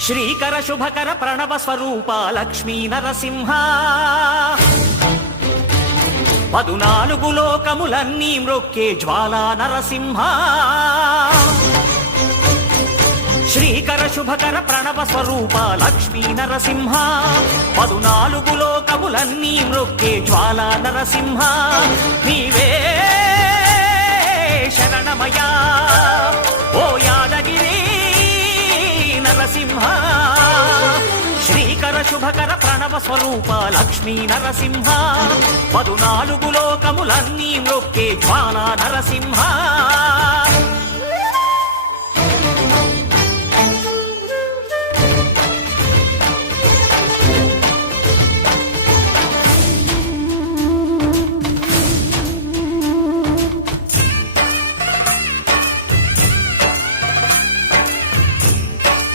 శ్రీకర శుభకర ప్రణవ స్వరూప లక్ష్మీ నరసింహ 14 లోకములన్నీ మ్రొక్కే జ్వాలా నరసింహ శ్రీకర శుభకర ప్రణవ స్వరూప లక్ష్మీ నరసింహ 14 లోకములన్నీ మ్రొక్కే జ్వాలా నరసింహ నీవే శరణమయా ఓ యాదగిరి నరసింహ శ్రీకర శుభకర ప్రణవ స్వరూప లక్ష్మీ నరసింహ 14 లోకములన్నీ మ్రొక్కే జ్వాలా నరసింహ